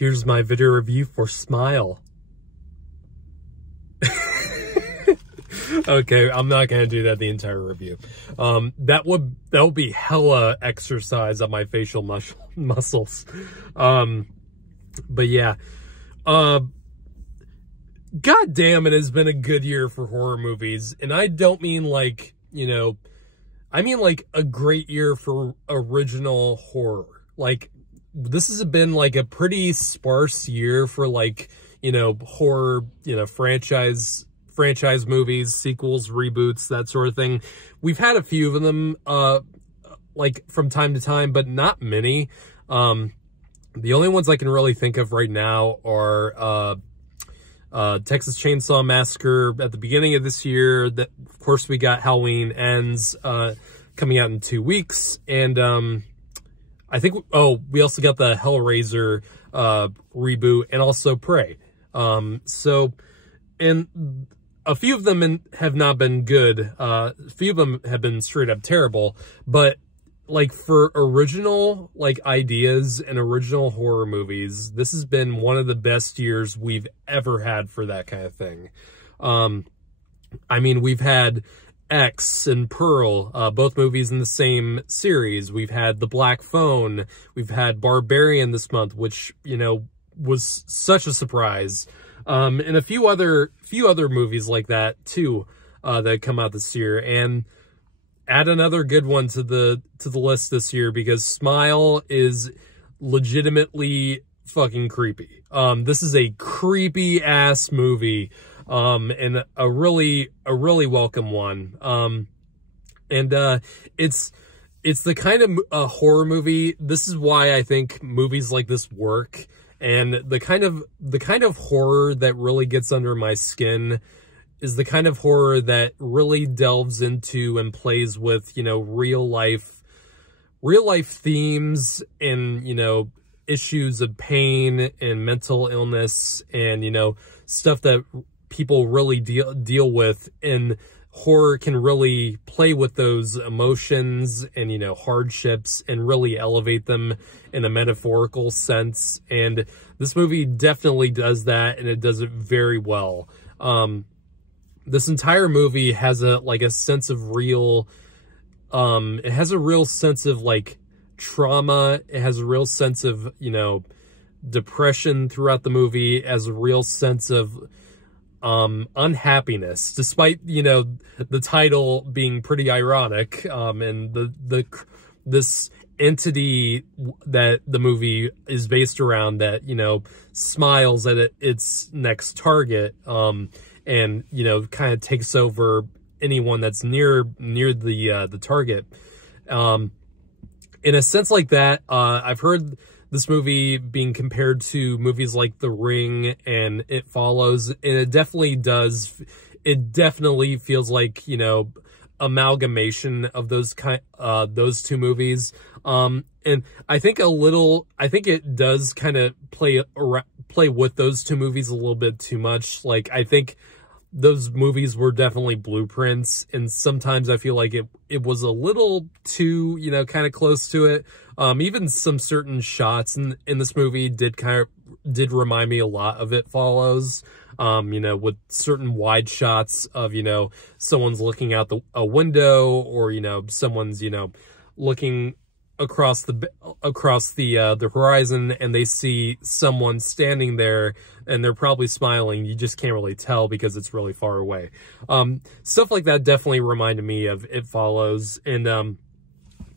Here's my video review for Smile. Okay, I'm not gonna do that the entire review. That would be hella exercise on my facial muscles. But yeah, god damn, it has been a good year for horror movies, and I don't mean like, you know, I mean like a great year for original horror. Like, this has been like a pretty sparse year for, like, you know, horror, you know, franchise movies, sequels, reboots, that sort of thing. We've had a few of them, like, from time to time, but not many. The only ones I can really think of right now are, Texas Chainsaw Massacre at the beginning of this year. That, of course, we got Halloween Ends, coming out in 2 weeks. And, I think, we also got the Hellraiser, reboot, and also Prey. And a few of them have not been good. A few of them have been straight up terrible. But, like, for original, like, ideas and original horror movies, this has been one of the best years we've ever had for that kind of thing. I mean, we've had X and Pearl, both movies in the same series. We've had The Black Phone. We've had Barbarian this month, which, you know, was such a surprise. And a few other movies like that too, that come out this year. And add another good one to the list this year, because Smile is legitimately fucking creepy. This is a creepy ass movie, and a really welcome one. And it's the kind of horror movie. This is why I think movies like this work. And the kind of horror that really gets under my skin is the kind of horror that really delves into and plays with, you know, real life themes and, you know, issues of pain and mental illness and, you know, stuff that people really deal with. And horror can really play with those emotions and, you know, hardships and really elevate them in a metaphorical sense. And this movie definitely does that, and it does it very well. This entire movie has a sense of real, it has a real sense of, like, trauma. It has a real sense of, you know, depression throughout the movie. It has a real sense of unhappiness, despite, you know, the title being pretty ironic, and this entity that the movie is based around that, you know, smiles at its next target, and, you know, kind of takes over anyone that's near the target. In a sense like that, I've heard this movie being compared to movies like The Ring and It Follows, and it definitely does. It definitely feels like, you know, amalgamation of those two movies. And I think it does kind of play with those two movies a little bit too much. Like, I think those movies were definitely blueprints, and sometimes I feel like it was a little too, you know, kind of close to it. Even some certain shots in this movie did remind me a lot of It Follows. You know, with certain wide shots of, you know, someone's looking out a window, or, you know, someone's, you know, looking across the horizon, and they see someone standing there, and they're probably smiling. You just can't really tell because it's really far away. Stuff like that definitely reminded me of It Follows, and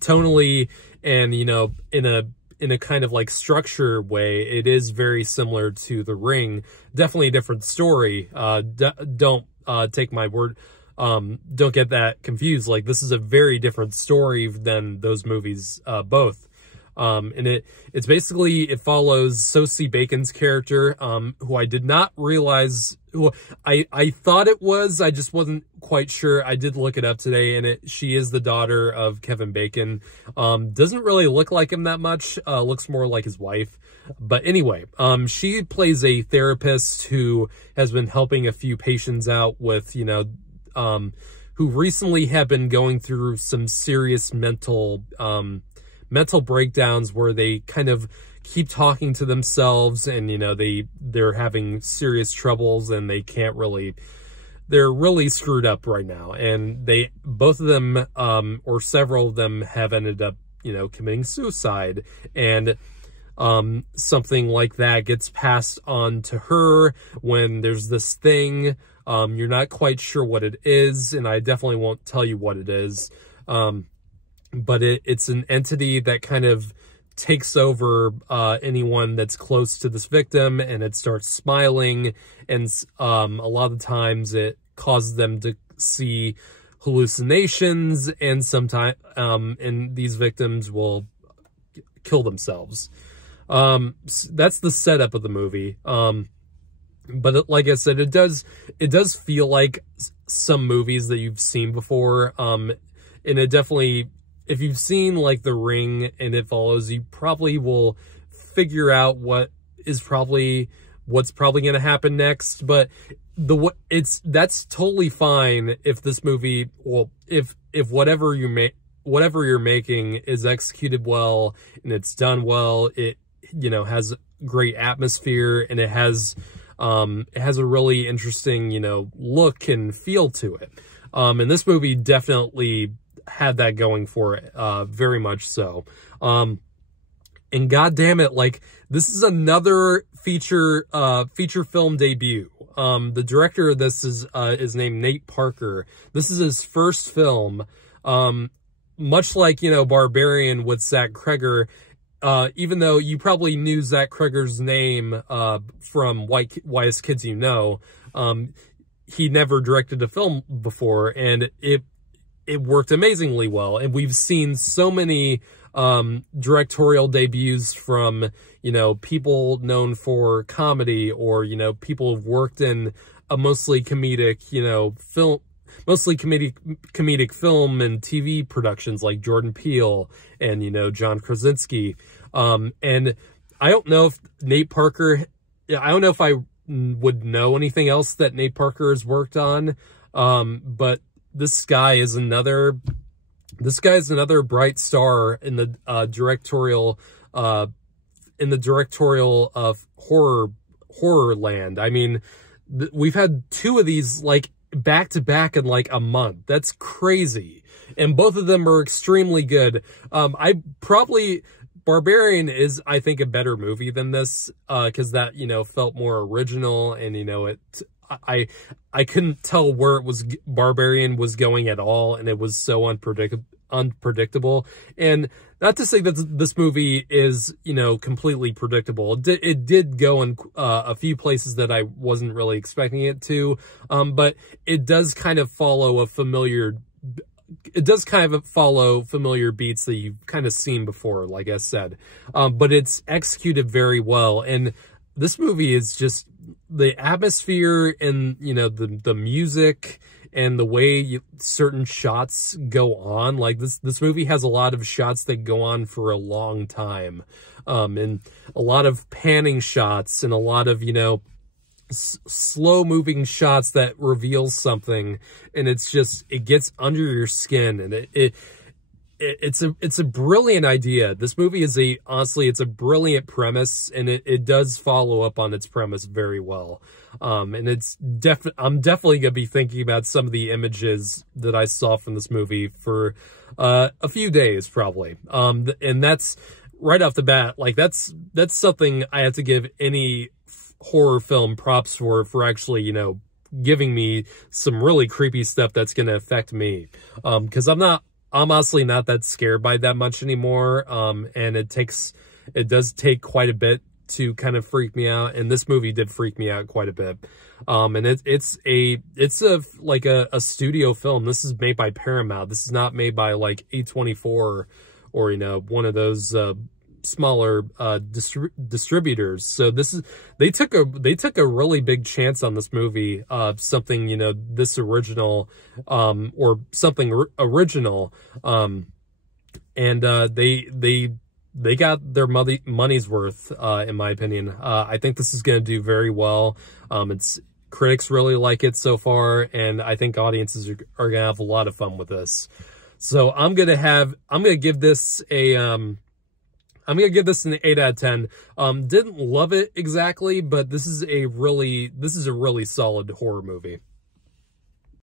tonally and, you know, in a kind of like structure way, it is very similar to The Ring. Definitely a different story. Don't take my word. Don't get that confused. Like, this is a very different story than those movies, both. And it's basically, it follows Sosie Bacon's character, who I did not realize who I thought it was. I just wasn't quite sure. I did look it up today, and she is the daughter of Kevin Bacon. Doesn't really look like him that much. Looks more like his wife. But anyway, she plays a therapist who has been helping a few patients out with, you know, who recently have been going through some serious mental breakdowns, where they kind of keep talking to themselves, and, you know, they're having serious troubles, and they can't really, they're really screwed up right now. And both of them, or several of them have ended up, you know, committing suicide. And something like that gets passed on to her when there's this thing. You're not quite sure what it is, and I definitely won't tell you what it is. But it's an entity that kind of takes over anyone that's close to this victim, and it starts smiling, and a lot of times it causes them to see hallucinations, and sometimes and these victims will kill themselves. That's the setup of the movie. But like I said, it does feel like some movies that you've seen before. And it definitely, if you've seen like The Ring and It Follows, you probably will figure out what's probably going to happen next. But that's totally fine if this movie, well, if whatever you're making is executed well and it's done well, it, you know, has great atmosphere, and it has a really interesting, you know, look and feel to it. And this movie definitely had that going for it, very much so. And goddamn it, like, this is another feature film debut. The director of this is named Nate Parker. This is his first film. Much like, you know, Barbarian with Zach Cregger, even though you probably knew Zach Cregger's name from Whitest Kids You Know, he never directed a film before, and it worked amazingly well. And we've seen so many directorial debuts from, you know, people known for comedy, or, you know, people who've worked in a mostly comedic, you know, comedic film and TV productions, like Jordan Peele and, you know, John Krasinski. And I don't know if I don't know if I would know anything else that Nate Parker has worked on. But this guy is another bright star in the directorial of horror land. I mean, we've had two of these like back to back in like a month. That's crazy. And both of them are extremely good. Barbarian is, I think, a better movie than this, cause that, you know, felt more original, and, you know, I couldn't tell where Barbarian was going at all, and it was so unpredictable. And not to say that this movie is, you know, completely predictable. It did go in a few places that I wasn't really expecting it to, but it does kind of follow familiar beats that you've kind of seen before, like I said. But it's executed very well, and this movie is just the atmosphere, and, you know, the music, and the way certain shots go on. Like this movie has a lot of shots that go on for a long time, and a lot of panning shots, and a lot of, you know, slow moving shots that reveal something, and it's just, it gets under your skin, and it's a brilliant idea. This movie is honestly, it's a brilliant premise, and it does follow up on its premise very well. And I'm definitely gonna be thinking about some of the images that I saw from this movie for a few days, probably. And that's right off the bat, like that's something I have to give any horror film props for actually, you know, giving me some really creepy stuff that's gonna affect me. Because I'm honestly not that scared by that much anymore. And it does take quite a bit to kind of freak me out, and this movie did freak me out quite a bit. And it's like a studio film. This is made by Paramount. This is not made by like A24 or, you know, one of those smaller distributors. So they took a really big chance on this movie of something, you know, this original, or something original. And they got their money's worth, in my opinion. I think this is going to do very well. Critics really like it so far, and I think audiences are going to have a lot of fun with this. So I'm going to give this a I'm gonna give this an 8 out of 10. Didn't love it exactly, but this is a really solid horror movie.